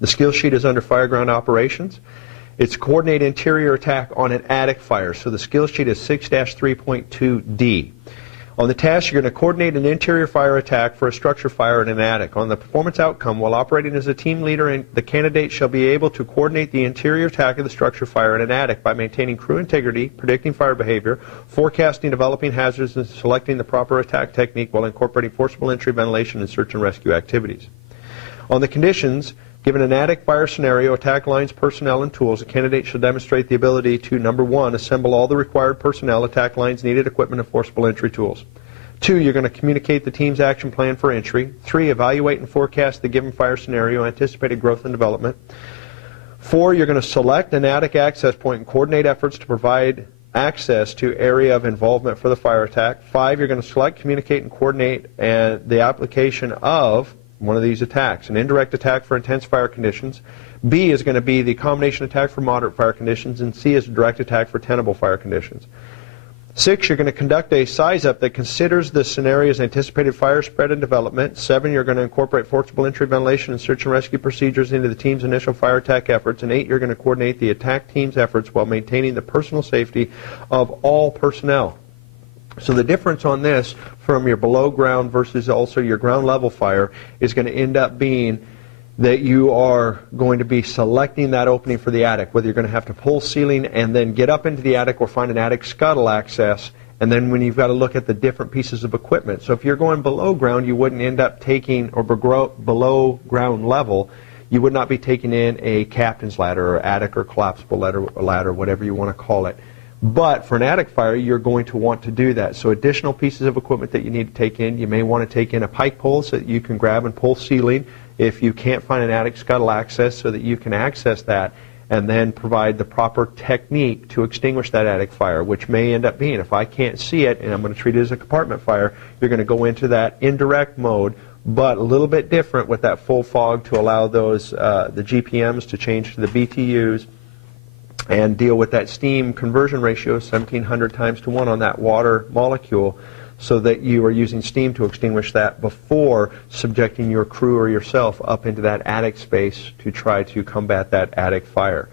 The skill sheet is under Fireground Operations. It's coordinate interior attack on an attic fire. So the skill sheet is 6-3.2D. On the task, you're going to coordinate an interior fire attack for a structure fire in an attic. On the performance outcome, while operating as a team leader, the candidate shall be able to coordinate the interior attack of the structure fire in an attic by maintaining crew integrity, predicting fire behavior, forecasting developing hazards, and selecting the proper attack technique while incorporating forcible entry, ventilation, and search and rescue activities. On the conditions, given an attic fire scenario, attack lines, personnel, and tools, a candidate shall demonstrate the ability to, number 1, assemble all the required personnel, attack lines, needed equipment, and forcible entry tools. 2, you're going to communicate the team's action plan for entry. 3, evaluate and forecast the given fire scenario, anticipated growth and development. 4, you're going to select an attic access point and coordinate efforts to provide access to area of involvement for the fire attack. 5, you're going to select, communicate, and coordinate the application of one of these attacks. An indirect attack for intense fire conditions. B is going to be the combination attack for moderate fire conditions, and C is a direct attack for tenable fire conditions. 6, you're going to conduct a size-up that considers the scenario's anticipated fire spread and development. 7, you're going to incorporate forcible entry, ventilation, and search and rescue procedures into the team's initial fire attack efforts. And 8, you're going to coordinate the attack team's efforts while maintaining the personal safety of all personnel. So the difference on this from your below ground versus also your ground level fire is going to end up being that you are going to be selecting that opening for the attic, whether you're going to have to pull ceiling and then get up into the attic or find an attic scuttle access, and then when you've got to look at the different pieces of equipment. So if you're going below ground, you wouldn't end up taking, or below ground level, you would not be taking in a captain's ladder or attic or collapsible ladder, whatever you want to call it. But for an attic fire, you're going to want to do that. So additional pieces of equipment that you need to take in, you may want to take in a pike pole so that you can grab and pull ceiling if you can't find an attic scuttle access, so that you can access that and then provide the proper technique to extinguish that attic fire, which may end up being, if I can't see it and I'm going to treat it as a compartment fire, you're going to go into that indirect mode, but a little bit different with that full fog to allow those the GPMs to change to the BTUs and deal with that steam conversion ratio, 1,700 times to 1 on that water molecule, so that you are using steam to extinguish that before subjecting your crew or yourself up into that attic space to try to combat that attic fire.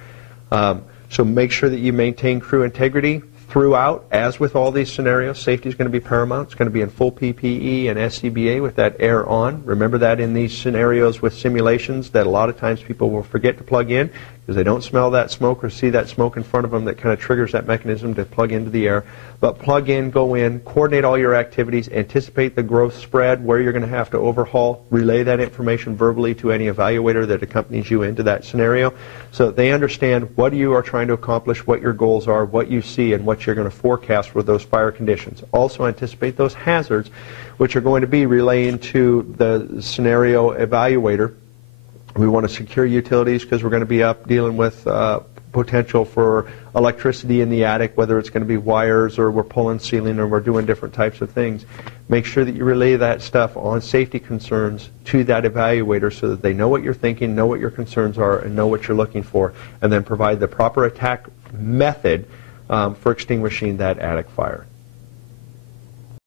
So make sure that you maintain crew integrity throughout. As with all these scenarios, safety is going to be paramount. It's going to be in full PPE and SCBA with that air on. Remember that in these scenarios with simulations that a lot of times people will forget to plug in because they don't smell that smoke or see that smoke in front of them that kind of triggers that mechanism to plug into the air. But plug in, go in, coordinate all your activities, anticipate the growth spread, where you're going to have to overhaul, relay that information verbally to any evaluator that accompanies you into that scenario so that they understand what you are trying to accomplish, what your goals are, what you see, and what you're going to forecast for those fire conditions. Also anticipate those hazards, which are going to be relaying to the scenario evaluator. We want to secure utilities because we're going to be up dealing with potential for electricity in the attic, whether it's going to be wires or we're pulling ceiling or we're doing different types of things. Make sure that you relay that stuff on safety concerns to that evaluator so that they know what you're thinking, know what your concerns are, and know what you're looking for, and then provide the proper attack method for extinguishing that attic fire.